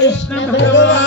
Krishna Bhagavan.